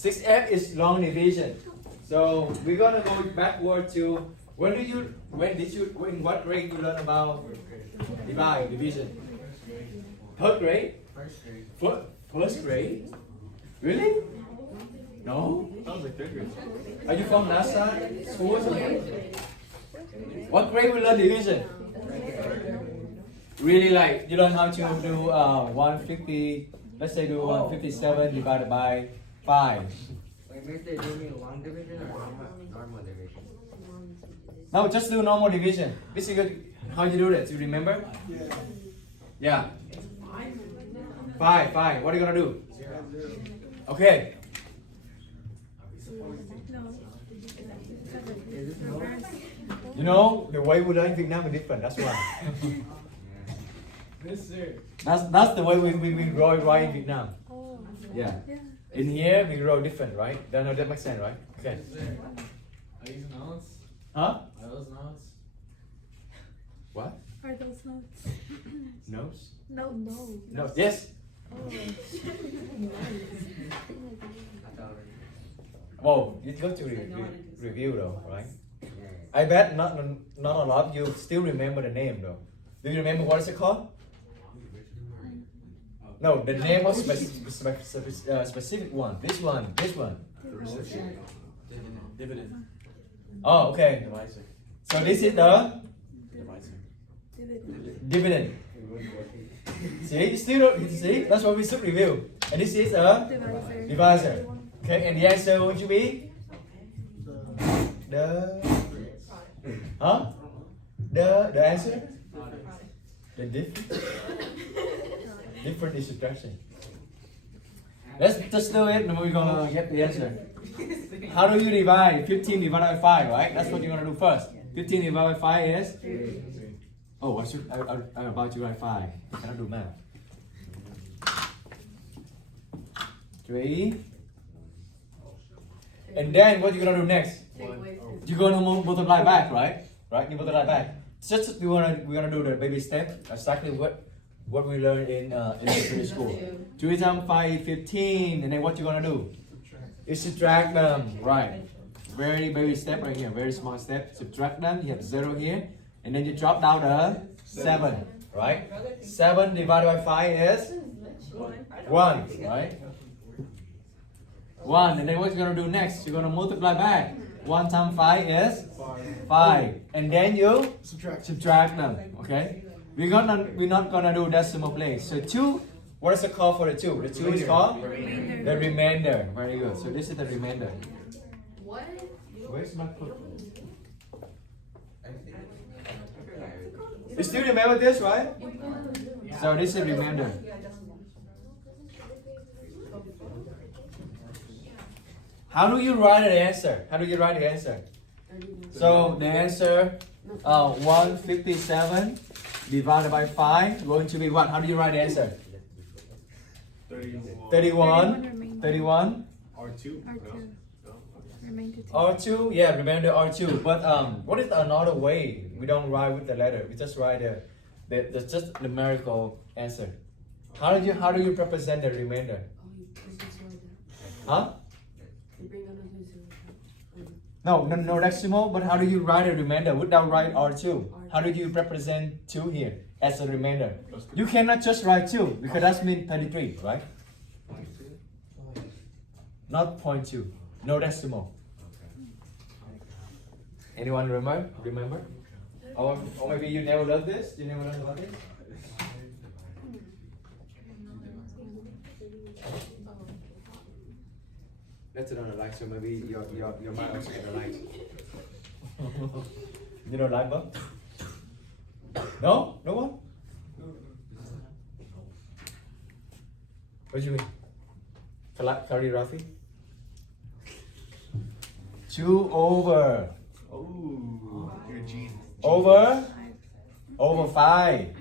6f is long division. So we're gonna go backward to in what grade you learn about division? Third grade? First grade? Really? No? Sounds like third grade. Are you from NASA school or something? What grade we learn division? Really, like you learn how to do 150. Let's say do 157 divided by 5. Like, maybe they do me long division or normal division? No, just do normal division. This is good. How you do that? You remember? Yeah. 5. What are you gonna do? Okay. You know the way we learn Vietnam is different. That's why. That's the way we grow right in Vietnam. Yeah. In here we grow different, right? That makes sense, right? Okay. Are these notes? Huh? Are those notes? What? Are those notes? Nose? No. Nose. Yes. Whoa, you got to review though, right? I bet not a lot of you still remember the name though. Do you remember what is it called? No, the name of specific one. This one. Dividend. Oh, okay. Divisor. So this is the Divisor. dividend. See, that's what we should review. And this is a divisor. Okay, and the answer going to be the answer? The different is subtraction. Let's just do it and we're gonna get the answer. How do you divide 15 divided by 5, right? That's what you're gonna do first. 15 divided by 5 is? Oh, I'm about to write 5. I cannot do math. 3. And then what you're gonna do next? You're gonna multiply back, right? Right? You multiply back. Just we're gonna do the baby step. Exactly what we learned in elementary school. 3 times 5 is 15, and then what you're gonna do? You subtract them, right? Very baby step right here, very small step. Subtract them. You have 0 here, and then you drop down the 7, right? 7 divided by 5 is 1, right? 1, and then what you're gonna do next? You're gonna multiply back. 1 times 5 is 5, and then you subtract them. Okay? We're not gonna do decimal place. So 2. What is the call for the 2? The 2 is called the remainder. Very good. So this is the remainder. What? Where's my code? You still remember this, right? So this is remainder. How do you write the answer? So the answer 157 divided by 5 going to be what? How do you write the answer? 31 R2. R2, yeah, remainder R2. But what is another way? We don't write with the letter. We just write the just numerical answer. How do you represent the remainder? Huh? No decimal. But how do you write a remainder without write R2? How do you represent 2 here as a remainder? You cannot just write 2 because that means 33, right? Not 0.2. No decimal. Anyone remember? Or maybe you never learned this? You never learned about this? Let's turn on the light so maybe your mind also get the light. You know light bulb? No? No one? What do you mean? Calligraphy? 2 over. Oh, your gene. Over 5.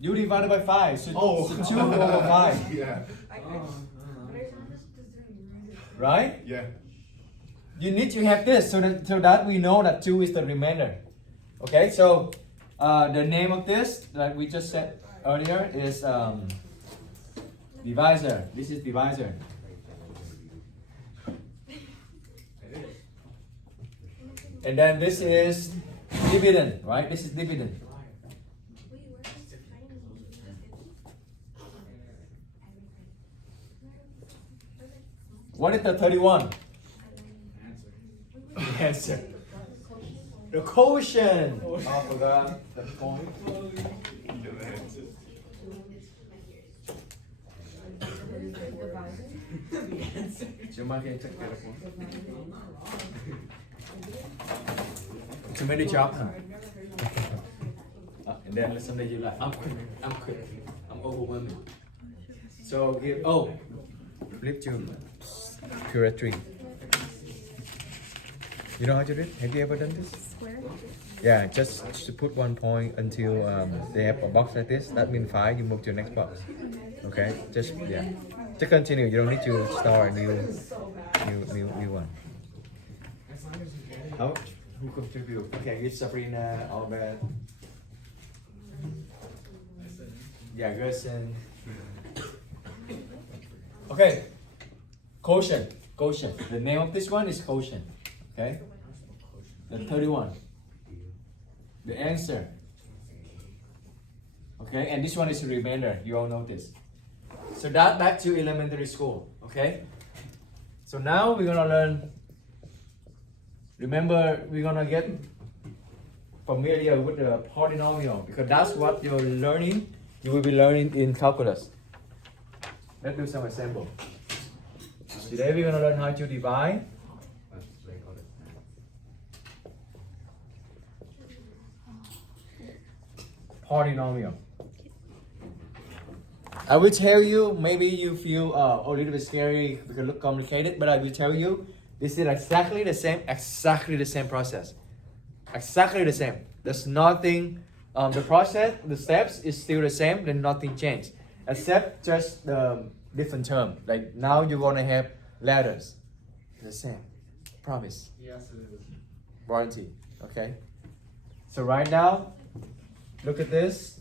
You divided by 5, so 2 over 5. Yeah. Right? Yeah. You need to have this so that we know that 2 is the remainder. Okay, so the name of this that we just said earlier is Divisor. This is divisor. And then this is dividend, right? This is dividend. What is the 31? The answer. The quotient. Oh, I forgot the point. Somebody can check that up. Too many jobs. And then someday you're like, I'm quick, I'm overwhelming. So give, flip to period 3. You know how to do it? Have you ever done this? Square. Yeah, just to put 1 point until they have a box like this. That means 5. You move to the next box. Okay, just continue. You don't need to start a new one. How? Who contribute? Okay, it's Sabrina, Albert. Yeah, Gerson. Okay, quotient. The name of this one is quotient. Okay, the 31. The answer. Okay, and this one is remainder. You all know this. So that back to elementary school. Okay. So now we're gonna learn. Remember, we're gonna get familiar with the polynomial because that's what you're learning. You will be learning in calculus. Let's do some example. Today we're gonna learn how to divide. Polynomial. I will tell you, maybe you feel a little bit scary because it looks complicated, but I will tell you, this is exactly the same process. Exactly the same. There's nothing, the process, the steps is still the same, then nothing changed. Except just the different term. Like now you're gonna have letters. The same. Promise. Yes, it is. Warranty. Okay? So right now, look at this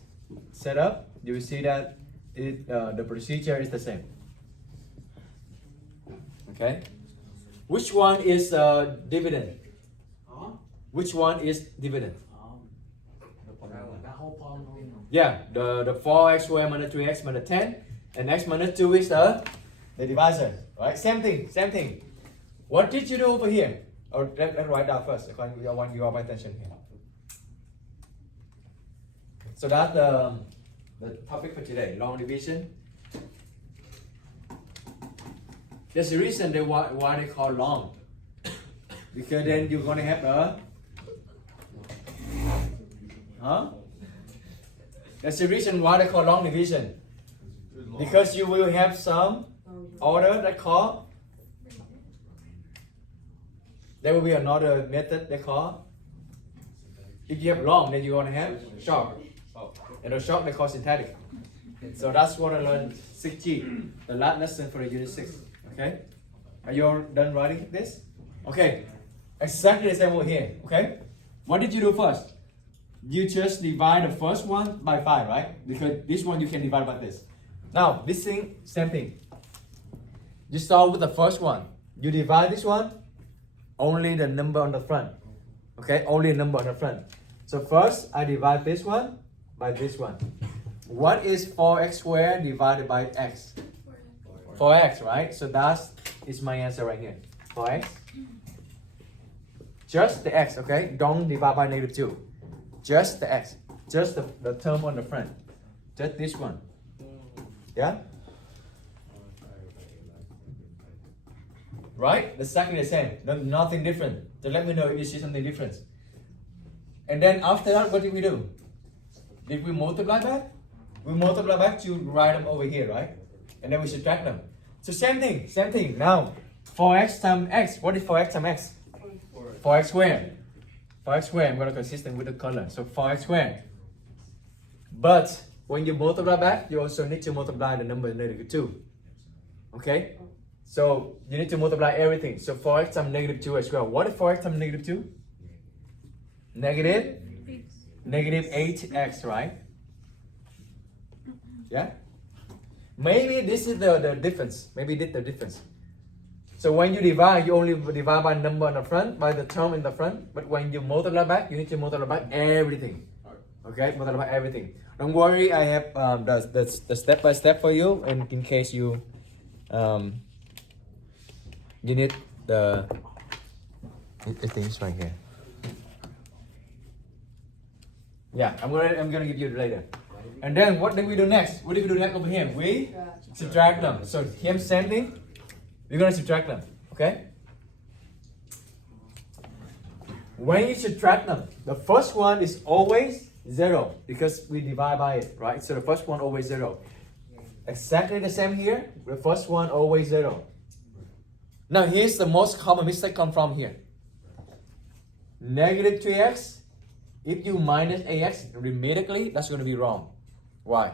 setup. You will see that the procedure is the same. Okay? Which one is dividend? Huh? Which one is dividend? That whole polynomial. Yeah, the 4x squared minus 3x minus 10, and x minus 2 is the divisor. Right? Same thing. What did you do over here? Or let's write down first. I want you all pay attention here. So that's the topic for today, long division. There's a reason why they call long. Because then you're gonna have There's a reason why they call long division. Because you will have some order that call. There will be another method they call. If you have long, then you're gonna have short. And the short they call synthetic. So that's what I learned 6G, the last lesson for the unit 6. Okay? Are you all done writing this? Okay. Exactly the same over here. Okay? What did you do first? You just divide the first one by 5, right? Because this one you can divide by this. Now, this thing, same thing. You start with the first one. You divide this one, only the number on the front. Okay? Only the number on the front. So first, I divide this one by this one. What is 4x squared divided by x? 4x, right? So that is my answer right here. 4x. Just the x, okay? Don't divide by negative 2. Just the x. Just the term on the front. Just this one. Yeah? Right? Exactly the same. Nothing different. So let me know if you see something different. And then after that, what did we do? Did we multiply back? We multiply back to write them over here, right? And then we subtract them. So same thing. Now, 4x times x. What is 4x times x? 4x squared. 4x squared, I'm going to consistent with the color. So 4x squared. But when you multiply back, you also need to multiply the number negative 2. Okay? So you need to multiply everything. So 4x times negative 2 as well. What is 4x times negative 2? Negative 8x, right? Yeah? Maybe this is the difference. Maybe this the difference. So when you divide, you only divide by number in the front, by the term in the front. But when you multiply back, you need to multiply back everything. Okay, multiply back everything. Don't worry, I have the step by step for you, and in case you you need the things right here. Yeah, I'm gonna give you later. And then what do we do next? What do we do next over here? We subtract them. So here same thing. We're gonna subtract them. Okay? When you subtract them, the first one is always 0 because we divide by it, right? So the first one always 0. Exactly the same here. The first one always 0. Now here's the most common mistake come from here. Negative 3x. If you minus ax immediately, that's going to be wrong. Why?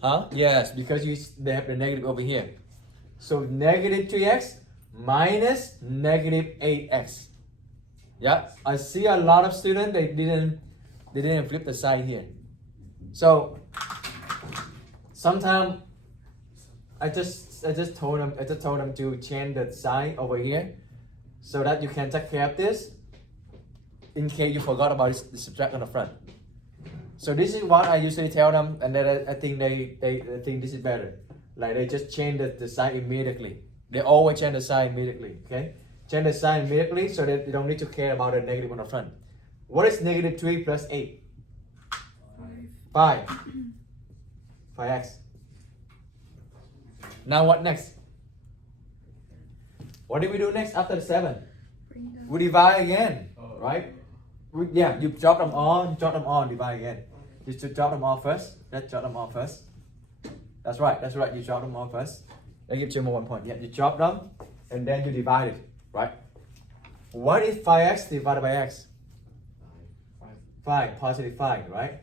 Huh? Yes, because they have the negative over here. So negative 3x minus negative 8x. Yeah, I see a lot of students they didn't flip the sign here. So sometimes I just told them to change the sign over here so that you can take care of this in case you forgot about the subtract on the front. So this is what I usually tell them, and then I think they think this is better. Like they just change the sign immediately. They always change the sign immediately. Okay, change the sign immediately so that you don't need to care about the negative on the front. What is negative 3 plus 8? 5. 5x. Now what next? What do we do next after the 7? We divide again, right? You drop them all, divide again. You should drop them all first. Let's drop them all first. That's right, you drop them all first. That gives you more 1 point. Yeah, you drop them and then you divide it, right? What is 5x divided by x? 5, positive 5, right?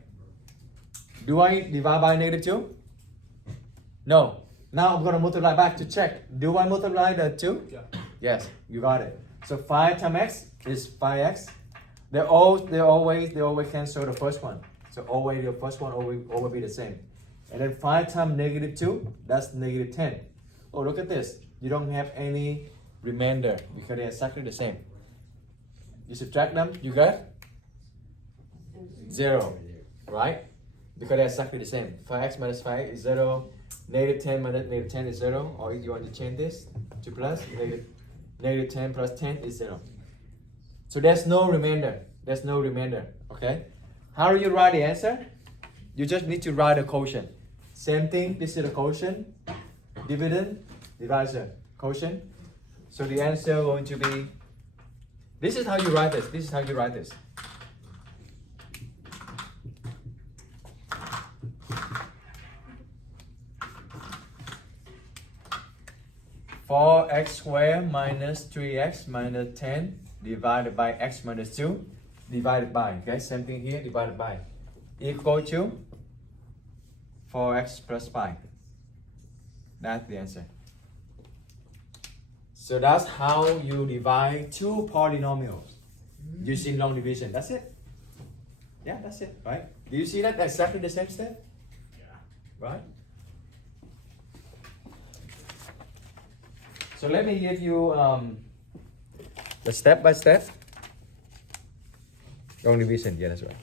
Do I divide by negative 2? No. Now I'm going to multiply back to check. Do I multiply the 2? Yeah. Yes, you got it. So 5 times x is 5x. They always cancel the first one. So always the first one always be the same. And then 5 times negative 2, that's negative 10. Oh, look at this. You don't have any remainder because they're exactly the same. You subtract them, you get 0, right? Because they're exactly the same. 5x minus 5 is 0. Negative 10 minus negative 10 is 0. Or if you want to change this to plus, negative 10 plus 10 is 0. So there's no remainder. Okay? How do you write the answer? You just need to write a quotient. Same thing, this is the quotient. Dividend, divisor, quotient. So the answer is going to be, this is how you write this. 4x squared minus 3x minus 10 divided by x minus 2 divided by, okay, same thing here, divided by, equal to 4x plus 5. That's the answer. So that's how you divide two polynomials using long division. That's it. Yeah, that's it, right? Do you see that? That's exactly the same step? Yeah. Right? So let me give you the step by step long division. Yeah, that's right.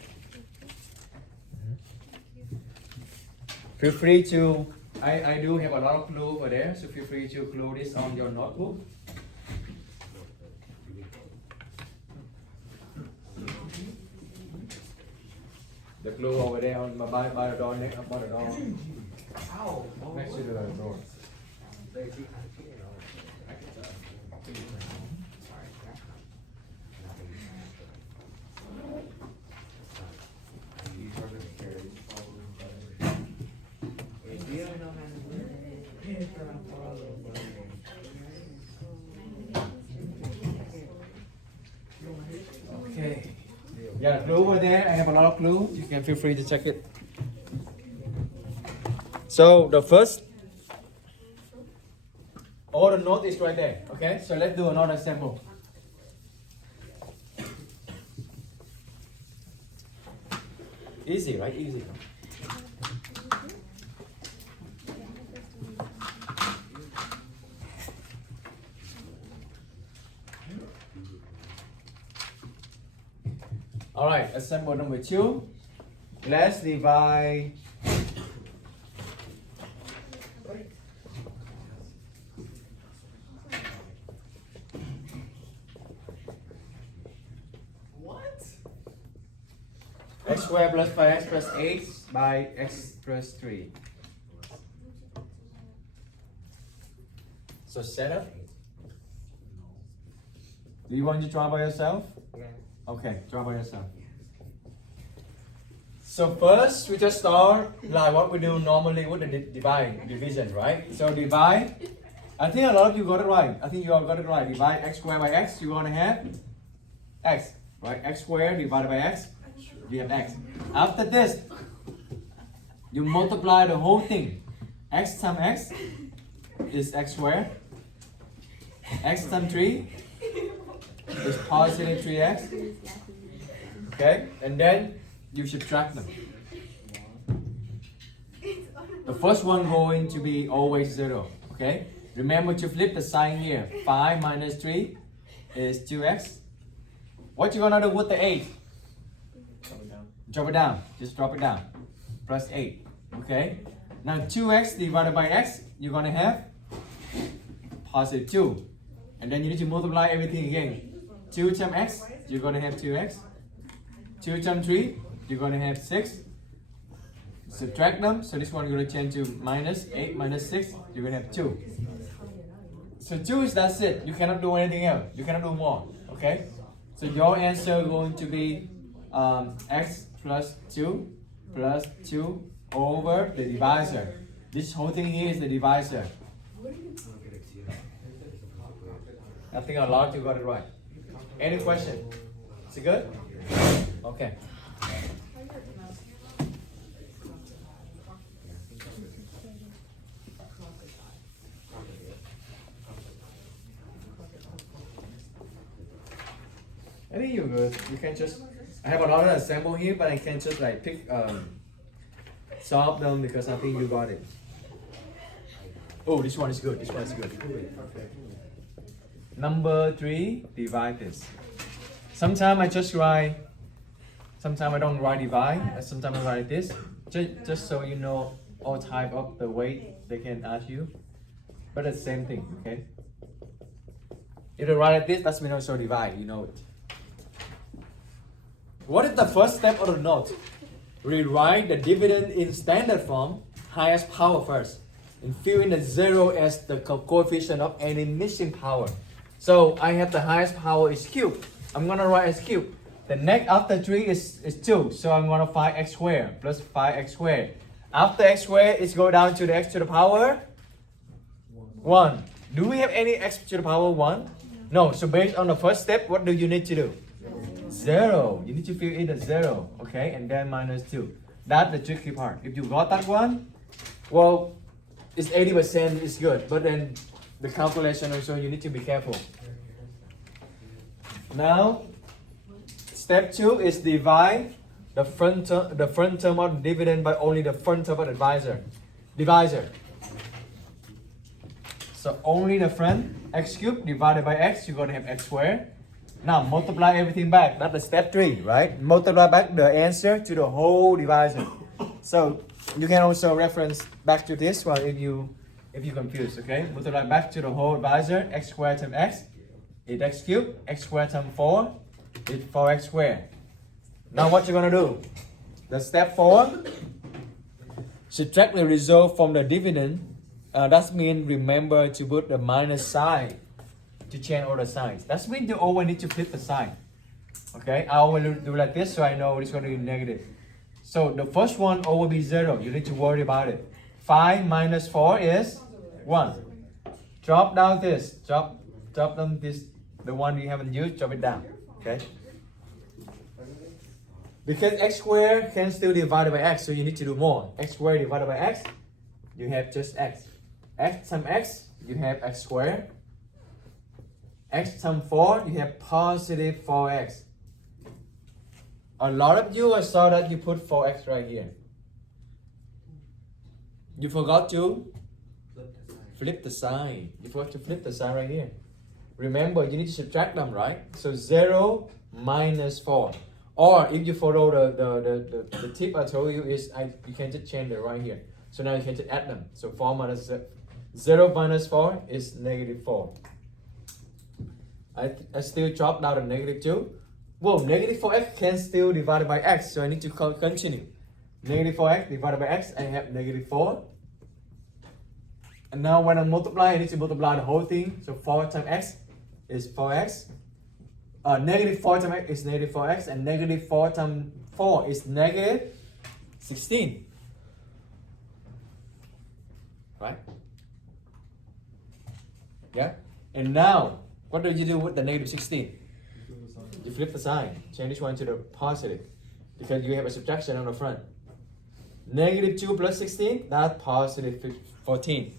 Feel free to, I do have a lot of clue over there, so feel free to clue this on your notebook. The clue over there on by the door, next by the door. Next to the door. Okay. Yeah, clue over there. I have a lot of clue. You can feel free to check it. So the first, all the note is right there. Okay. So let's do another example. Easy, right? Easy. Alright, example number 2. Let's divide What? x squared plus 5x plus 8 by x plus 3. So set up. Do you want to draw by yourself? Yeah. Okay, draw by yourself. So first, we just start like what we do normally with the division, right? So divide. I think a lot of you got it right. I think you all got it right. Divide x squared by x. You're gonna have x, right? X squared divided by x. You have x. After this, you multiply the whole thing. X times x is x squared. X times 3 is positive 3x. Okay, and then you subtract them. The first one going to be always 0. Okay, remember to flip the sign here. 5 minus 3 is 2x. What you gonna do with the 8? Drop it down. Just drop it down. Plus 8. Okay. Now 2x divided by x, you're gonna have positive 2. And then you need to multiply everything again. 2 times x, you're gonna have 2x. 2 times 3, you're gonna have 6. Subtract them, so this one is gonna change to minus 8 minus 6, you're gonna have 2. So 2 is that's it. You cannot do anything else. You cannot do more. Okay? So your answer is going to be x plus 2 over the divisor. This whole thing here is the divisor. I think a lot of you got it right. Any question? Is it good? Okay. I think you're good. You can just, I have a lot of example here, but I can just like pick, solve them because I think you got it. Oh, this one is good. This one is good. Number 3, divide this. Sometimes I just write, sometimes I don't write divide, sometimes I write this. Just so you know all type of the way they can ask you. But it's the same thing, okay? If you write like this, that means also divide, you know it. What is the first step of the note? Rewrite the dividend in standard form, highest power first, and fill in the 0 as the coefficient of any missing power. So I have the highest power is cube. I'm gonna write as cube. The next after 3 is 2. So I'm gonna find x squared plus 5x squared. After x squared, it's go down to the x to the power 1. Do we have any x to the power 1? No. So based on the first step, what do you need to do? 0. You need to fill in the 0. Okay, and then minus 2. That's the tricky part. If you got that one, well, it's 80%, it's good. But then the calculation also, you need to be careful. Now, step 2 is divide the front term of the dividend by only the front term of the divisor. So only the front, x cubed divided by x, you're going to have x squared. Now multiply everything back. That's the step 3, right? Multiply back the answer to the whole divisor. So you can also reference back to this one if you confused, okay? Multiply back to the whole divisor. X squared times x is x cubed. X squared times 4 is 4x squared. Now what you're gonna do? The step 4, subtract the result from the dividend. That means remember to put the minus sign to change all the signs. That means you always need to flip the sign. Okay, I always do like this so I know it's going to be negative. So the first one always be 0. You need to worry about it. 5 minus 4 is 1. Drop down this. Drop down this. The one you haven't used, drop it down. Okay. Because x squared can still divide by x, so you need to do more. X squared divided by x, you have just x. X times x, you have x squared. X times 4, you have positive 4x. A lot of you, I saw that you put 4x right here. You forgot to flip the sign. You forgot to flip the sign right here. Remember, you need to subtract them, right? So 0 minus 4. Or if you follow the tip I told you is you can just change it right here. So now you can just add them. So 4 minus 0 minus 4 is negative 4. I still drop down to negative 2. Well, negative 4x can still divide by x, so I need to continue. Negative 4x divided by x, I have negative 4. And now when I multiply, I need to multiply the whole thing. So 4 times x is 4x. Negative 4 times x is negative 4x, and negative 4 times 4 is negative 16. Right? Yeah? And now, what do you do with the negative 16? You flip the sign. Change this one to the positive. Because you have a subtraction on the front. Negative 2 plus 16, that's positive 14.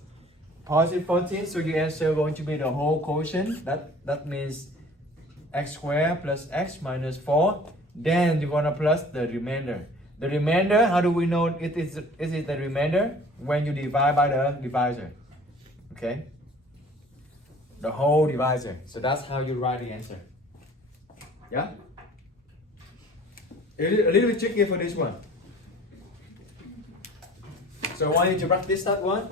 Positive 14, so your answer going to be the whole quotient. That means x squared plus x minus 4. Then you're going to plus the remainder. The remainder, how do we know it is the remainder? When you divide by the divisor. Okay? The whole divisor. So that's how you write the answer. Yeah? A little bit tricky for this one. So I want you to practice that one.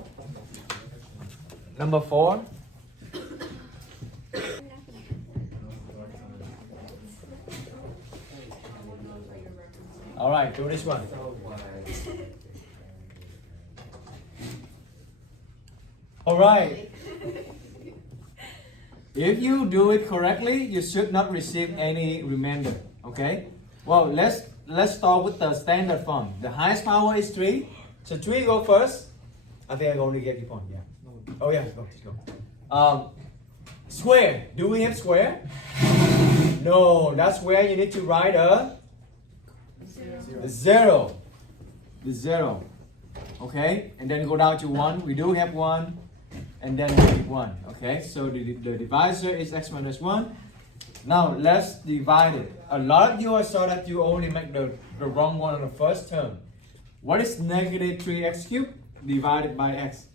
Number 4. Alright, do this one. Alright. If you do it correctly, you should not receive any remainder. Okay? Well, let's start with the standard form. The highest power is 3. So 3 go first. I think I only get you point. Yeah. Oh yeah, let's go. Square. Do we have square? No, that's where you need to write a zero. The zero. Okay? And then go down to 1. We do have 1. And then negative 1. Okay? So the divisor is x minus 1. Now let's divide it. A lot of you saw that you only make the wrong one on the first term. What is negative 3x cubed divided by x?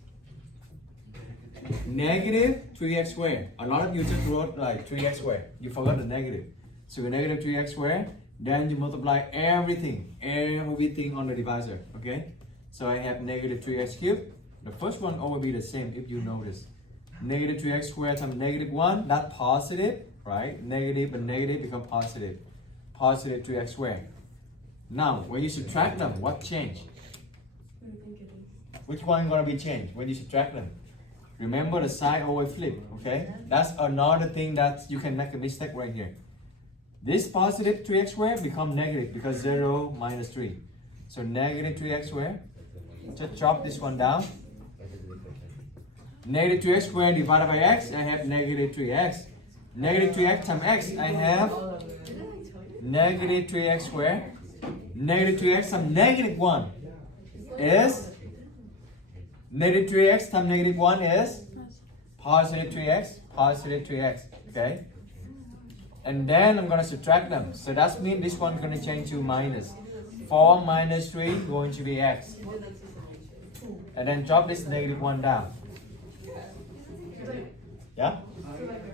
Negative 3x squared. A lot of you just wrote like 3x squared. You forgot the negative. So negative 3x squared. Then you multiply everything on the divisor. Okay? So I have negative 3x cubed. The first one will be the same if you notice. Negative 3x squared times negative 1, that's positive, right? Negative and negative become positive. Positive 3x squared. Now, when you subtract them, what changed? Which one gonna be changed when you subtract them? Remember the sign always flip, okay? That's another thing that you can make a mistake right here. This positive 3x squared become negative because 0 minus 3. So negative 3x squared. Just chop this one down. Negative 3x squared divided by x, I have negative 3x. Negative 3x times x, I have negative 3x squared. Negative 3x times negative 1 is negative 3x times negative 1 is positive 3x, okay? And then I'm going to subtract them. So that means this one going to change to minus. 4 minus 3 going to be x. And then drop this negative 1 down. Yeah?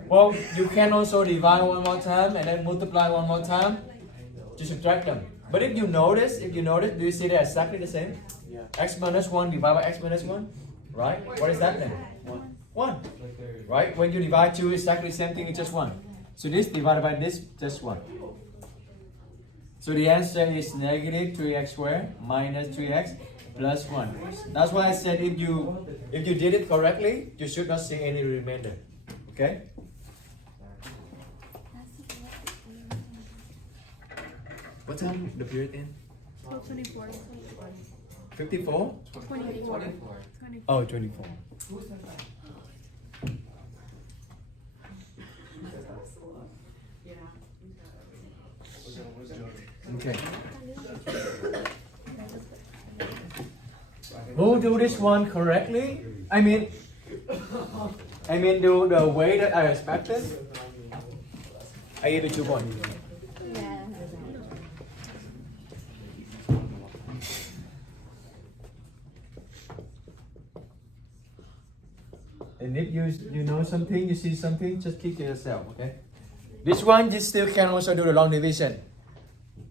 Well, you can also divide one more time and then multiply one more time to subtract them. But if you notice, do you see they're exactly the same? Yeah. X minus 1 divided by x minus 1, right? What is that then? 1. Right? When you divide 2, it's exactly the same thing, it's just 1. So this divided by this, just 1. So the answer is negative 3x squared minus 3x plus 1. That's why I said if you did it correctly, you should not see any remainder. Okay? What time the period end? 24. 54? 24. Oh, 24. Okay. Who do this one correctly? I mean do the way that I expected. I give it 2 points. Yeah. And if you know something, you see something, just keep to yourself, okay? This one you still can also do the long division.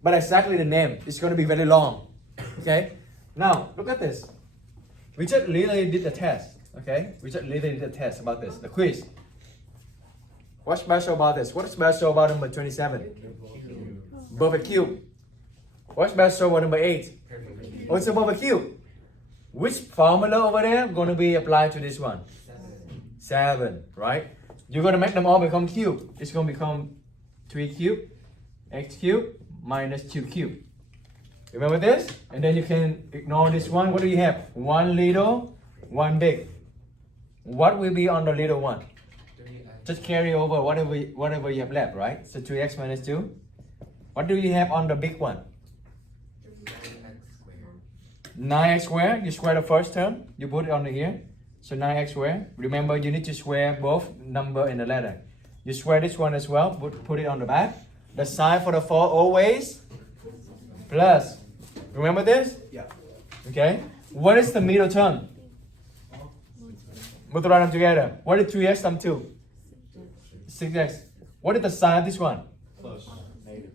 but exactly the name. It's going to be very long. Okay. Now look at this. We just literally did the test. Okay. We just literally did the test about this. The quiz. What's special about this? What's special about number 27? Perfect cube. What's special about number 8? Oh, it's a perfect cube. Which formula over there going to be applied to this one? 7, right? You're going to make them all become cube. It's going to become 3 cube, x cube minus 2 cube. Remember this? And then you can ignore this one. What do you have? 1 little, 1 big. What will be on the little one? Just carry over whatever you have left, right? So 3x minus 2. What do you have on the big one? 9x squared. You square the first term. You put it on here. So 9x squared. Remember, you need to square both number and the letter. You square this one as well. Put it on the back. The sign for the 4 always plus. Remember this? Yeah. Okay. What is the middle term? Multiply them together. What is 3x times 2? 6x. What is the sign of this one? Plus. Negative.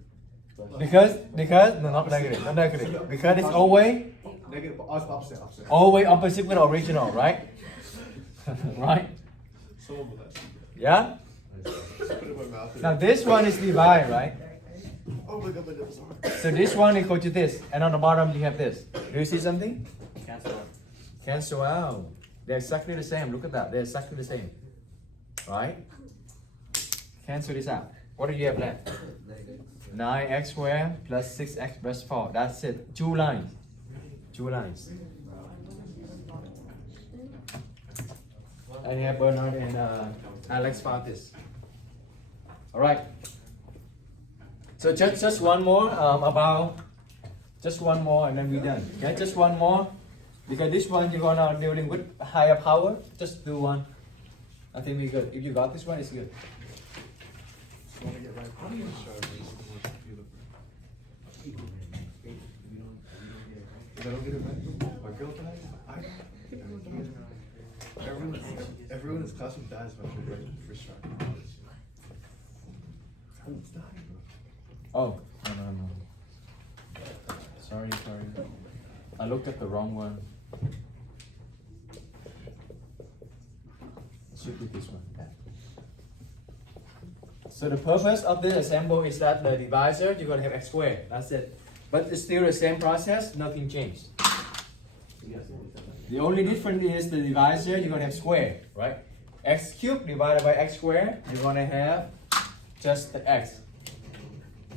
Because no, not negative. Because it's always Negative. Opposite. always opposite with the original, right? Right? Someone will that. Yeah. Put it in my mouth. Now this one is divided, right? Oh my god, my nose hard. So this one equal to this, and on the bottom you have this. Do you see something? Cancel out. Cancel out. They're exactly the same. Look at that. They're exactly the same, right? Cancel this out. What do you have left? 9x squared plus 6x plus 4. That's it. 2 lines. 2 lines. I have Bernard and Alex found this. All right. So just one more just one more and then we're done. Okay, just one more because this one you're gonna dealing with higher power. Just do one. I think we're good. If you got this one, it's good. Want to get right? How do you If I don't get it right, my girl dies. Everyone in this classroom dies if I should write the first try. Everyone's dying, bro. Oh, no. Sorry. I looked at the wrong one. It should be this one. So the purpose of this example is that the divisor, you're going to have x squared. That's it. But it's still the same process, nothing changed. The only difference is the divisor, you're going to have square, right? X cubed divided by x squared, you're going to have just the x.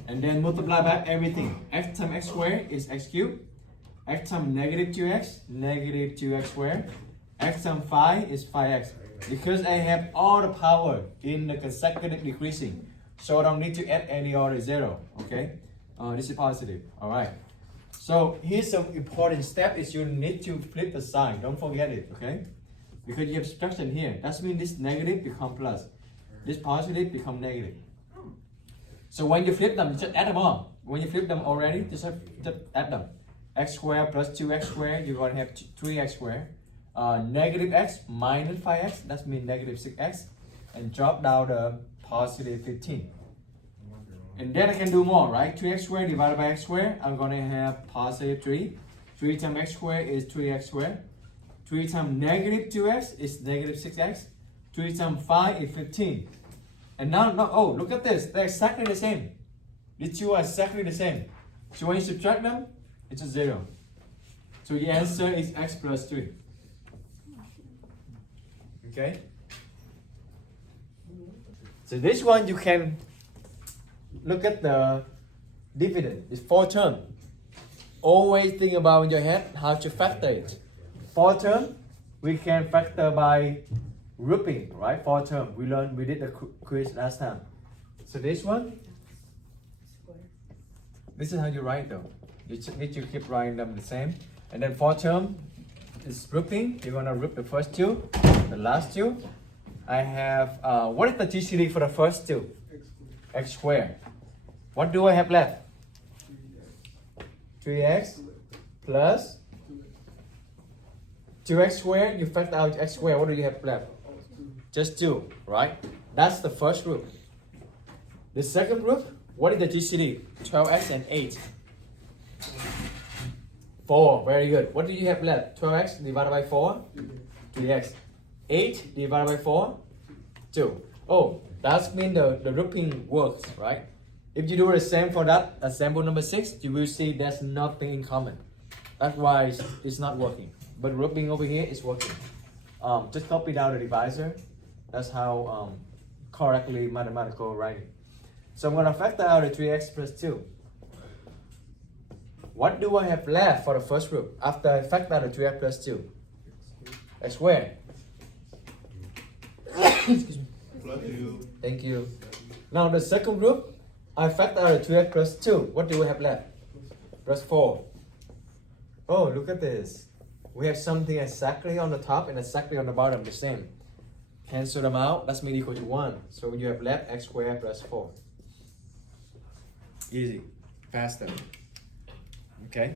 And then multiply by everything. X times x squared is x cubed. X times negative 2x, negative 2x squared. X times 5 is 5x. Because I have all the power in the consecutive decreasing, so I don't need to add any other 0, okay? This is positive, all right? So here's some important step is you need to flip the sign, don't forget it, okay? Because you have subtraction here, that means this negative become plus, this positive become negative. So when you flip them, just add them all. When you flip them already, just add them. X squared plus 2x squared, you're going to have 3x squared. Negative x minus 5x, that means negative 6x, and drop down the positive 15. And then I can do more, right? 3x squared divided by x squared, I'm going to have positive 3. 3 times x squared is 3x squared. 3 times negative 2x is negative 6x. 3 times 5 is 15. And now, oh, look at this. They're exactly the same. These two are exactly the same. So when you subtract them, it's a 0. So the answer is x plus 3. Okay? So this one you can look at the dividend. It's 4 term. Always think about in your head how to factor it. 4 term, we can factor by grouping, right? 4 term. We did the quiz last time. So this one, this is how you write though. You need to keep writing them the same. And then 4 term is grouping. You're gonna group the first 2, the last 2. I have, what is the GCD for the first 2? X squared. What do I have left? 3x plus 2x squared. You factor out x squared. What do you have left? Just 2, right? That's the first group. The second group, What is the GCD? 12x and 8. 4. Very good. What do you have left? 12x divided by 4? 3x. 8 divided by 4? 2. Oh, that means the grouping works, right? If you do the same for that example number 6, you will see there's nothing in common. That's why it's not working. But grouping over here is working. Just copy down the divisor. That's how correctly mathematical writing. So I'm gonna factor out the 3x plus 2. What do I have left for the first group after I factor out the 3x plus 2? X squared. Excuse me. Plus 2. Thank you. Now the second group, I factor out the 2x plus 2. What do we have left? Plus 4. Oh, look at this. We have something exactly on the top and exactly on the bottom, the same. Cancel them out, that's mean equal to 1. So you have left x squared plus 4. Easy. Faster. Okay.